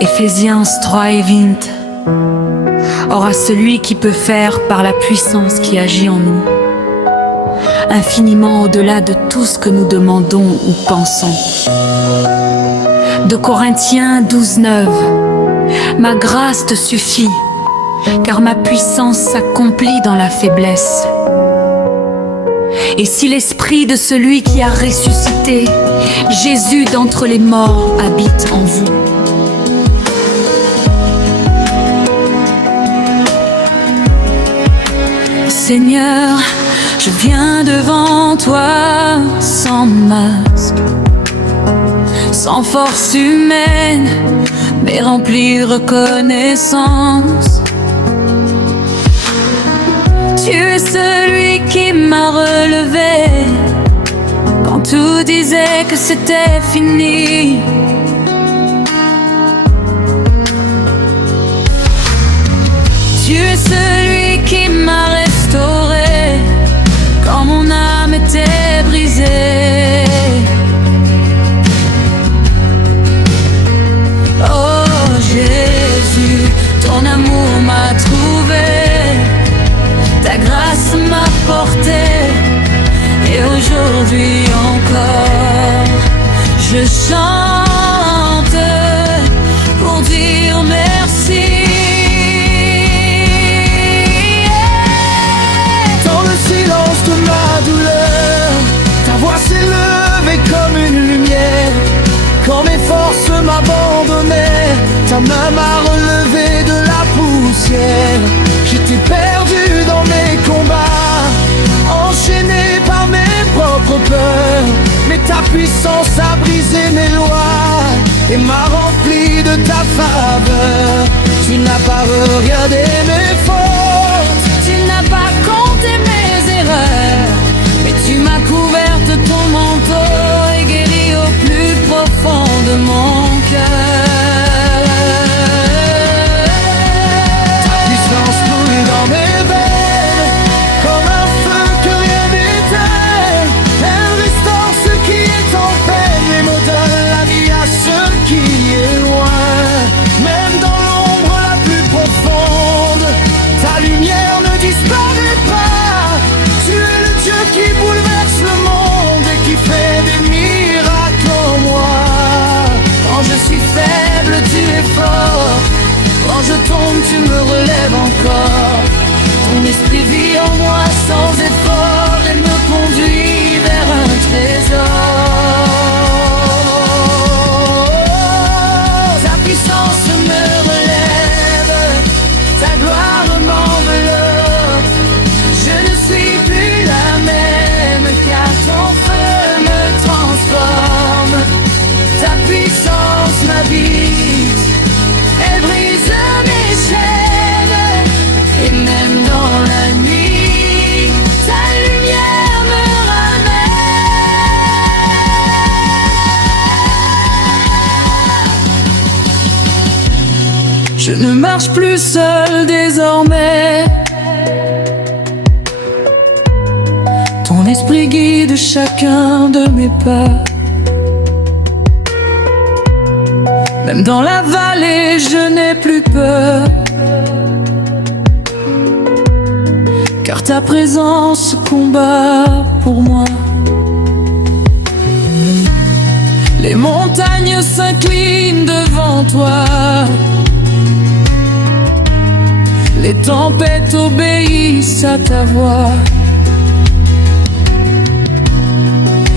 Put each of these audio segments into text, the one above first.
Éphésiens 3:20. Or à celui qui peut faire par la puissance qui agit en nous, infiniment au-delà de tout ce que nous demandons ou pensons. De Corinthiens 12:9. Ma grâce te suffit, car ma puissance s'accomplit dans la faiblesse. Et si l'esprit de celui qui a ressuscité Jésus d'entre les morts habite en vous, Seigneur, je viens devant toi sans masque, sans force humaine, mais rempli de reconnaissance. Tu es celui qui m'a relevé quand tout disait que c'était fini. Tu es celui qui m'a restauré quand mon âme était brisée. Oh Jésus, ton amour m'a trouvé, ta grâce m'a porté, et aujourd'hui encore je chante pour dire merci. Dans le silence de ma douleur, ta voix s'est levée comme une lumière. Quand mes forces m'abandonnaient, ta main m'a relevé de la poussière. J'étais perdu dans mes combats, enchaîné par mes propres peurs, mais ta puissance a brisé mes lois et m'a rempli de ta faveur. Tu n'as pas regardé mes fautes, Tu n'as pas compté mes erreurs, mais tu m'as couvert de ton manteau et guéri au plus profond de mon cœur. ta puissance coule dans mes veines, comme un feu que rien n'éteint. Elle restaure ce qui est en peine et me donne la vie à ce qui est loin. Même dans l'ombre la plus profonde, ta lumière ne disparaît pas. Tu es le Dieu qui bouleverse le monde et qui fait des miracles en moi. Quand je suis faible, tu es fort. Quand je tombe, tu me relèves encore. Ton esprit vit en moi sans effort et me conduit vers un trésor. Ta puissance me relève, ta gloire m'enveloppe. Je ne suis plus la même, car ton feu me transforme. Ta puissance m'habite, elle brise mes chaînes, et même dans la nuit, ta lumière me ramène. Je ne marche plus seul désormais, ton esprit guide chacun de mes pas. Même dans la vallée, je n'ai plus peur, car ta présence combat pour moi. Les montagnes s'inclinent devant toi, les tempêtes obéissent à ta voix.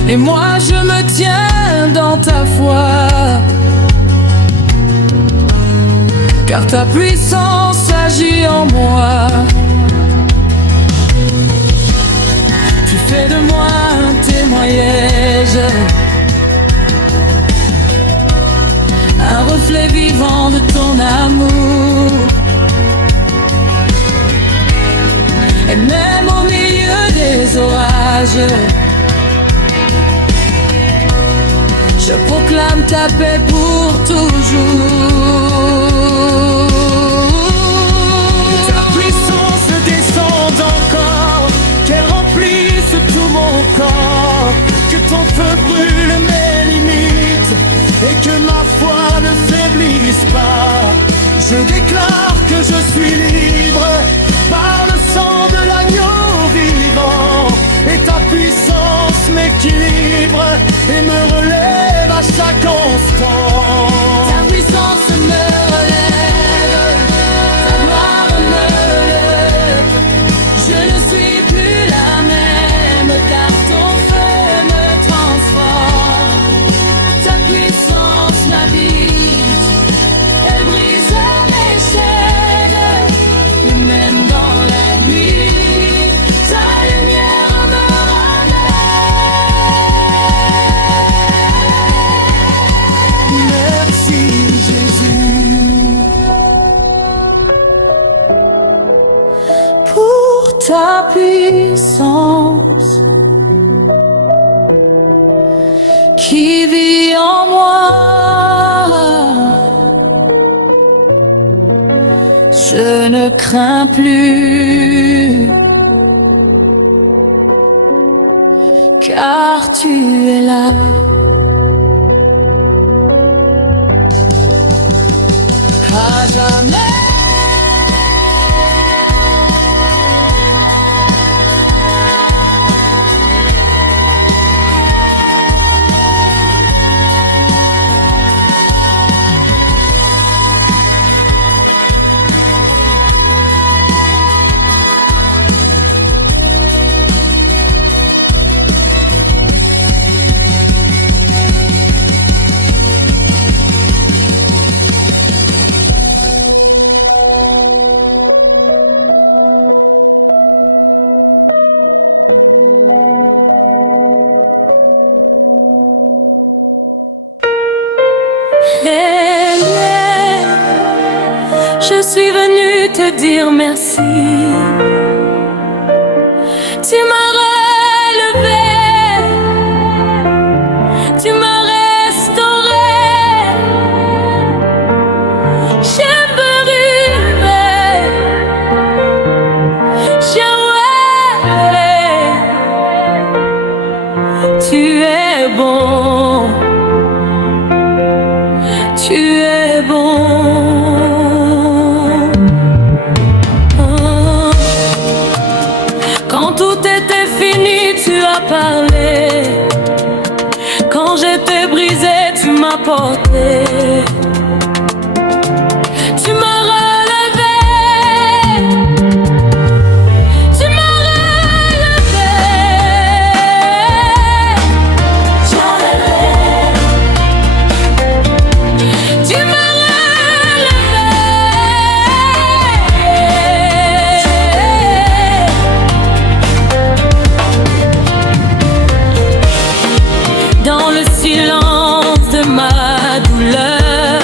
Et moi je me tiens dans ta foi, car ta puissance agit en moi. Tu fais de moi un témoignage, un reflet vivant de ton amour. Et même au milieu des orages, je proclame ta paix pour toujours. Ta puissance descend encore, qu'elle remplisse tout mon corps, que ton feu brûle mes limites et que ma foi ne faiblisse pas. Je déclare que je suis libre par le sang de l'agneau vivant. Et ta puissance m'équilibre et me relève à chaque instant. Ta puissance me relève, ta gloire me relève. Je ne suis plus la même car ton feu me transforme. Ta puissance m'habite, elle brise mes chaînes. Et même dans la nuit, ta lumière me ramène. Merci Jésus pour ta puissance qui vit en moi. Je ne crains plus, car tu es là. À jamais. Je suis venue te dire merci. Tu m'as relevé, tu m'as restauré. J'ai brûlé, j'ai oué. Tu es bon, tu es bon. Parler. Quand j'étais brisée, tu m'as porté. Tu m'as relevé. Tu m'as relevé. Tu m'as relevé. Dans le silence de ma douleur,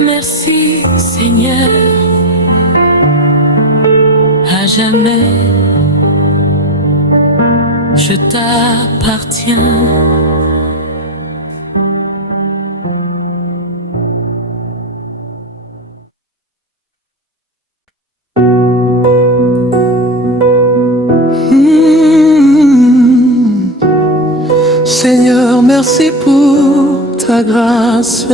Merci Seigneur, à jamais je t'appartiens. Seigneur, merci pour ta grâce.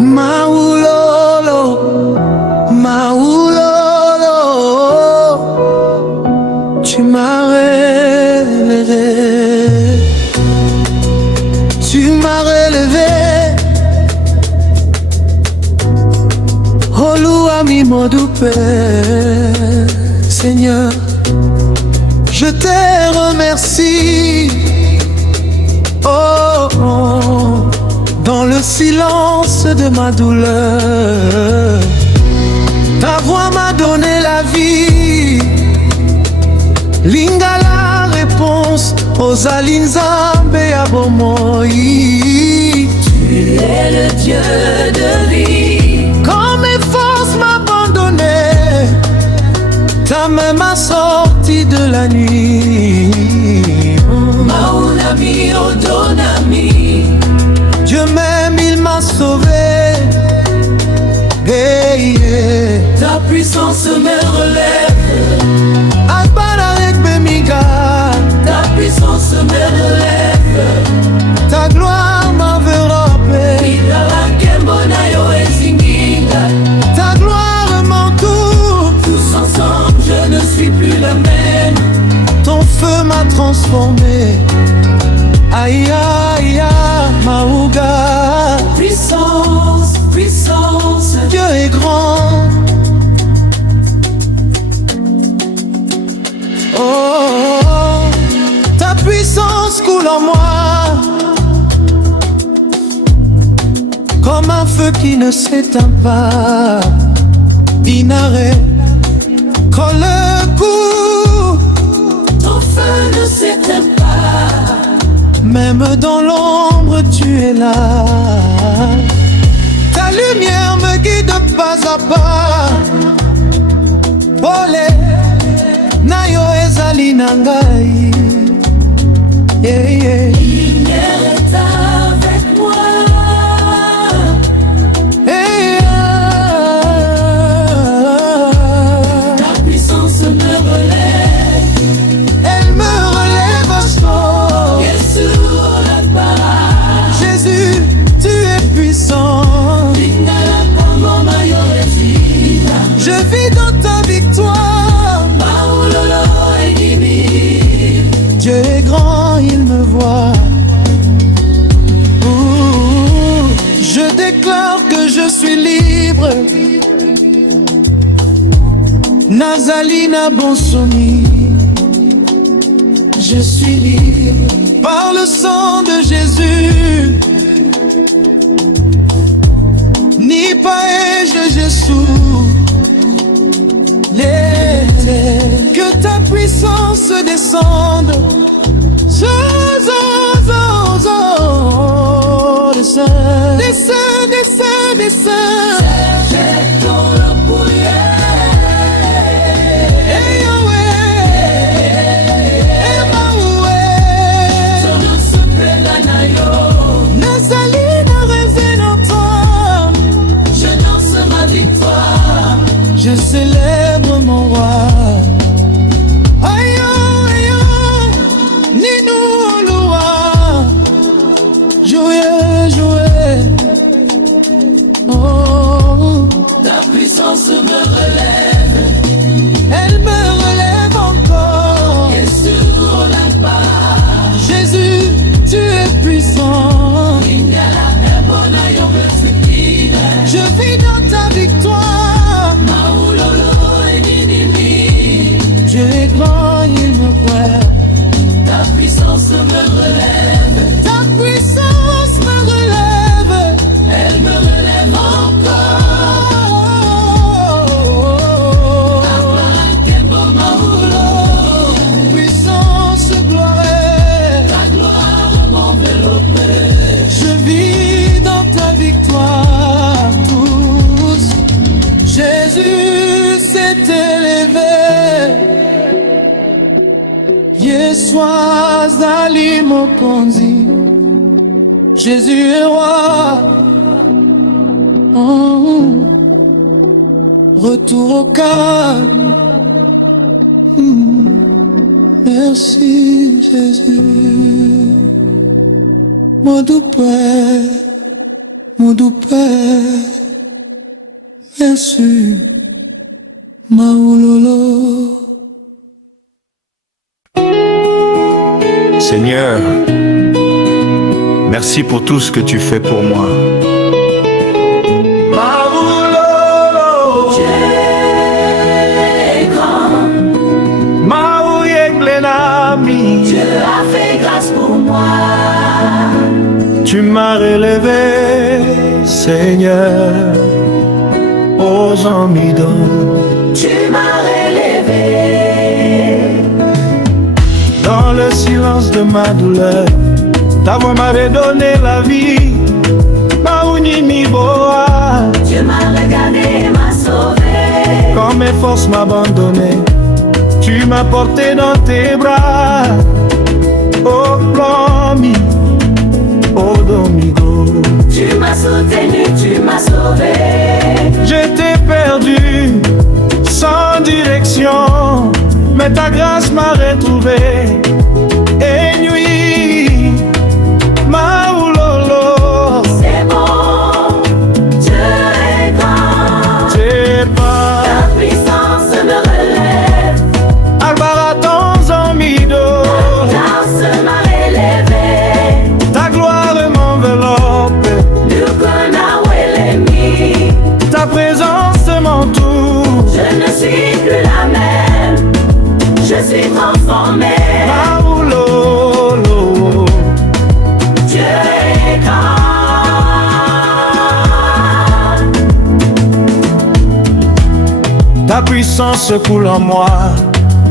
Maulolo, Maulolo, tu m'as relevé, tu m'as relevé. Olúwa mi mo dúpẹ́, Seigneur, je te remercie. Oh, oh, dans le silence de ma douleur, ta voix m'a donné la vie. Lingala réponse aux Alinzambe Abomoi. Tu es le Dieu de vie. Quand mes forces m'abandonnaient, ta main m'a sorti de la nuit. Maunami Odonami, Dieu même il m'a sauvé. Hey, yeah. Ta puissance me relève. Albararek Bemiga, ta puissance me relève. Ta gloire m'enveloppe. Ta gloire m'entoure. Tous ensemble, je ne suis plus la même. Ton feu m'a transformé. Aïe aïe aïe, Maouga. Puissance, puissance, Dieu est grand. Oh, oh, oh, ta puissance coule en moi, comme un feu qui ne s'éteint pas. Inaré, quand le coup, ton feu ne s'éteint pas. Même dans l'ombre, tu es là. Ta lumière me guide pas à pas. Olé, nayo ezali nangai. Yeah, yeah. Lumière est avec moi. Hey, Ta puissance me relève. elle me relève à chaud. Jésus, tu es puissant. Je vis dans ta victoire. Dieu est grand, il me voit. Ouh, je déclare que je suis libre. Nazalina Bonsomi, je suis libre par le sang de Jésus. Ni pas je Jésus. Que ta puissance descende. Descends, descends, descends, descends. Je célèbre mon roi. Aïe, aïe, aïe, Ninou Oloua. Jouez, jouez. Oh. sois Ali Mokonzi, Jésus est roi. Retour au calme. Merci Jésus. Mon doux Père, mon doux Père, merci. Maoulolo. Seigneur, merci pour tout ce que tu fais pour moi. Maoulolo. Dieu est grand. Maouyeklenami. Dieu a fait grâce pour moi. Tu m'as relevé, Seigneur, aux amidons. Tu m'as relevé. Dans le silence de ma douleur, ta voix m'avait donné la vie. Maounimi Boa. Dieu m'a regardé et m'a sauvé. Quand mes forces m'abandonnaient, tu m'as porté dans tes bras. Oh Plomi, oh Domingo. Tu m'as soutenu, tu m'as sauvé. J'étais perdu, sans direction, mais ta grâce m'a retrouvé. Et nuit, Maoulolo. C'est bon, Dieu est grand. C'est pas Ta puissance me relève. Albaratons en mido. Grâce m'a élevé. Ta gloire m'enveloppe. Lukona Welemi. Ta présence m'entoure. Je ne suis plus la même. Je suis transformé. Maoulolo. Dieu est grand. Ta puissance coule en moi,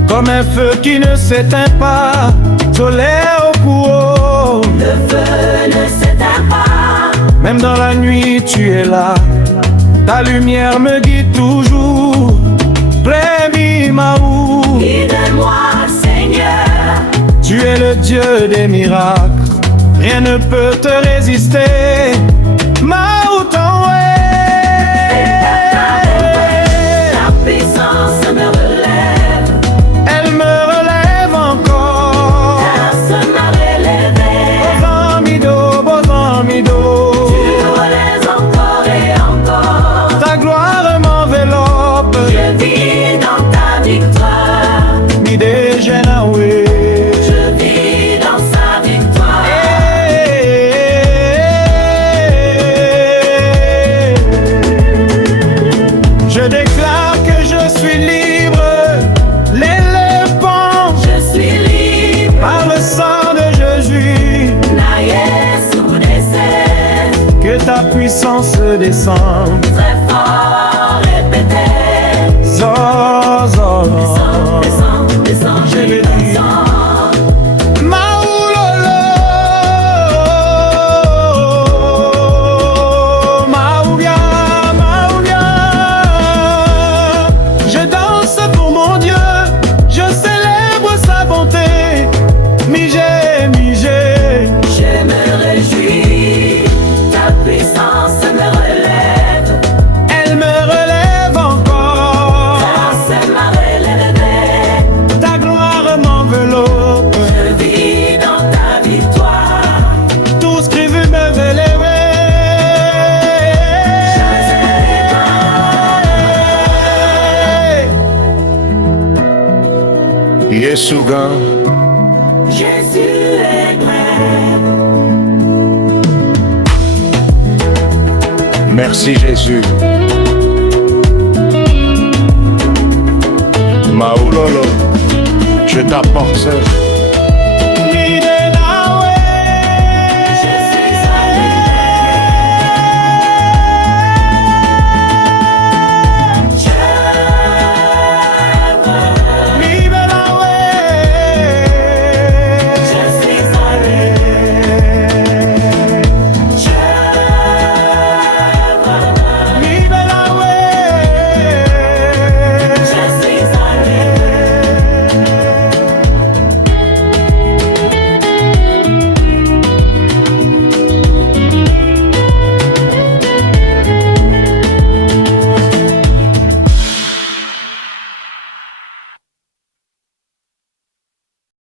comme un feu qui ne s'éteint pas. Soleil au courant, Le feu ne s'éteint pas. même dans la nuit tu es là. Ta lumière me guide toujours. Prémi Maou, Guide-moi, Seigneur. tu es le Dieu des miracles. Rien ne peut te résister. Maou Ta puissance me relève. elle me relève encore. Grâce m'a relevé. Bozamido. Tu relèves encore et encore. Ta gloire m'enveloppe. Je vis dans ta victoire. Midejenawe. Je vis dans sa victoire. Je déclare que je suis libre, l'éléphant Je suis libre. par le sang de Jésus. Naïe sous décès. Que ta puissance descende. Très fort, répété. Zozo. Descends, descends, Je vais descends. Maoulolo. Maouia, Maouia. Je danse pour mon Dieu, je célèbre sa bonté. Migé, migé. Je me réjouis. Ta puissance me relève. Elle me relève encore. Grâce m'a relevé. Ta gloire m'enveloppe. Je vis dans ta victoire. Tout ce qui veut me relever. Yesuga. Jésus est vrai. Merci Jésus. Maoulolo, je t'apporte